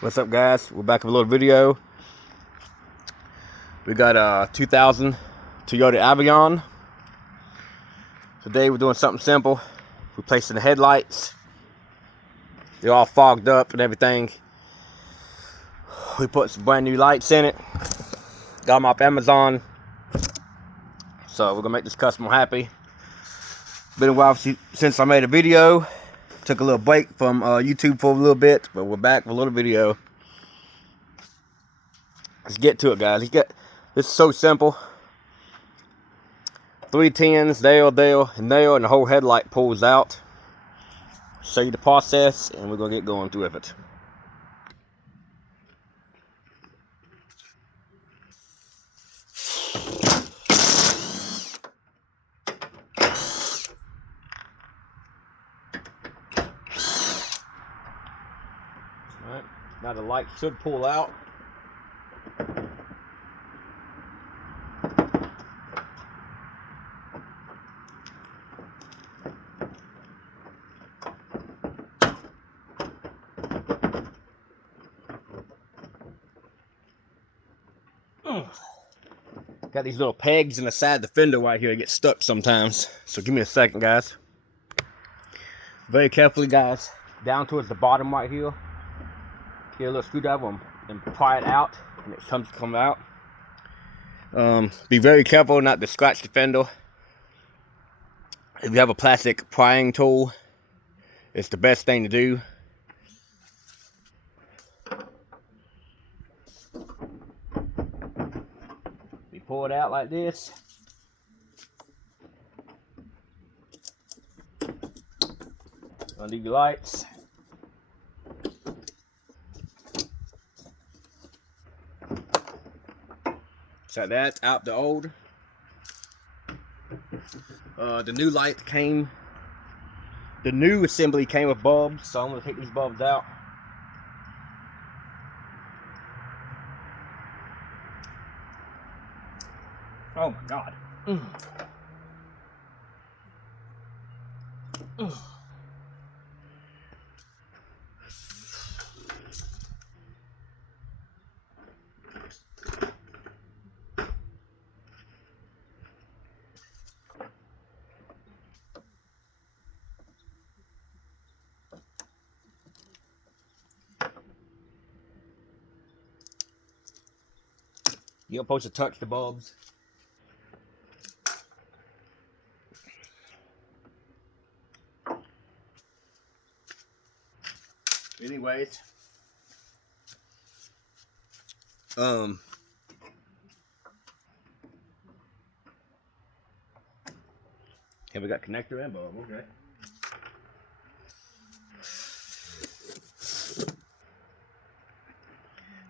What's up, guys? We're back with a little video. We got a 2000 Toyota Avalon. Today we're doing something simple. Replacing the headlights. They're all fogged up and everything. We put some brand new lights in it. Got them off Amazon. So we're gonna make this customer happy. Been a while since I made a video. Took a little break from YouTube for a little bit, but we're back with a little video. Let's get to it, guys. This is so simple. 310s, there, and there, and the whole headlight pulls out. Show you the process, and we're gonna get going through with it. Alright, now the light should pull out. Got these little pegs in the side of the fender right here. They get stuck sometimes. So give me a second, guys. Very carefully, guys. Down towards the bottom right here. Get a little screwdriver and pry it out, and it comes to come out. Be very careful not to scratch the fender. If you have a plastic prying tool, it's the best thing to do. You pull it out like this. Undo your lights. Set that out the old. The new light came. The new assembly came with bulbs, so I'm gonna take these bulbs out. Oh my God. You're supposed to touch the bulbs. Anyways, here we got connector and bulb. Okay.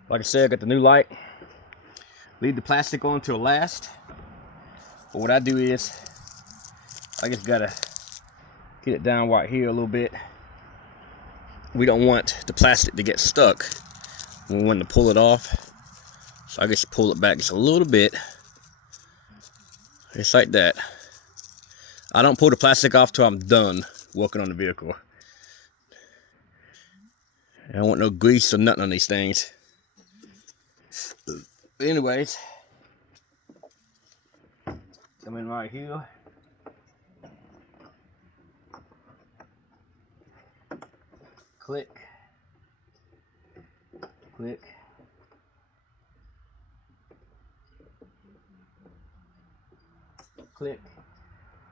Like I said, I got the new light. Leave the plastic on till last. But what I do is, I just gotta get it down right here a little bit. We don't want the plastic to get stuck when we want to pull it off. So I just pull it back just a little bit. Just like that. I don't pull the plastic off till I'm done working on the vehicle. I don't want no grease or nothing on these things. But anyways, come in right here. Click. Click. Click.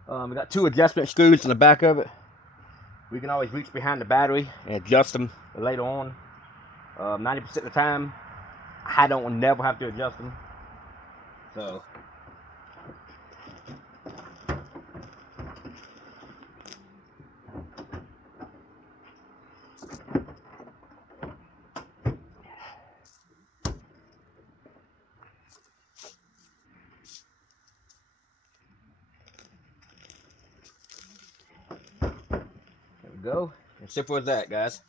We got two adjustment screws in the back of it. We can always reach behind the battery and adjust them later on. 90% of the time, I don't never have to adjust them. So, there we go. As simple as that, guys.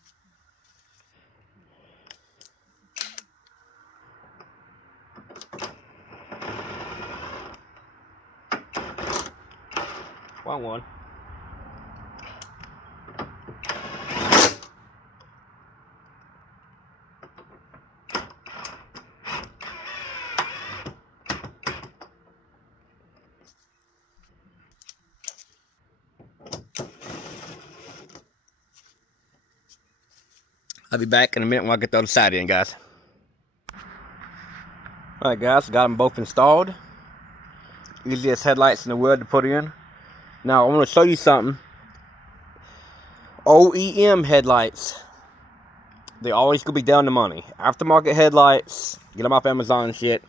Wrong one. I'll be back in a minute when I get the other side in, guys. Alright guys, got them both installed. Easiest headlights in the world to put in. Now I want to show you something. OEM headlights, they always gonna be down to money. Aftermarket headlights, get them off Amazon and shit.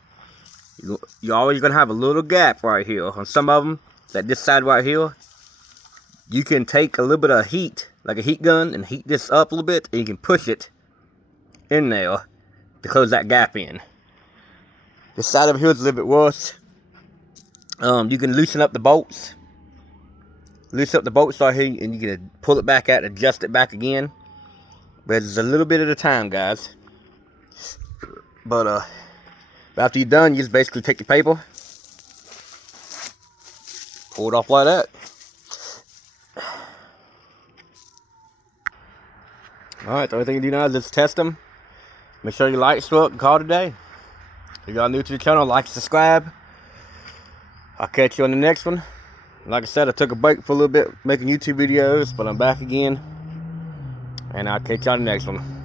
You're always gonna have a little gap right here. On some of them, like this side right here, you can take a little bit of heat, like a heat gun, and heat this up a little bit, and you can push it in there to close that gap in. This side over here is a little bit worse. You can loosen up the bolts. Loosen up the bolts right here, and you can pull it back out, adjust it back again. But it's a little bit at a time, guys. But after you're done, you just basically take your paper, pull it off like that. Alright, the only thing you do now is just test them. Make sure your lights work and call it a day. If y'all new to the channel, like and subscribe. I'll catch you on the next one. Like I said, I took a break for a little bit making YouTube videos, but I'm back again. And I'll catch you on the next one.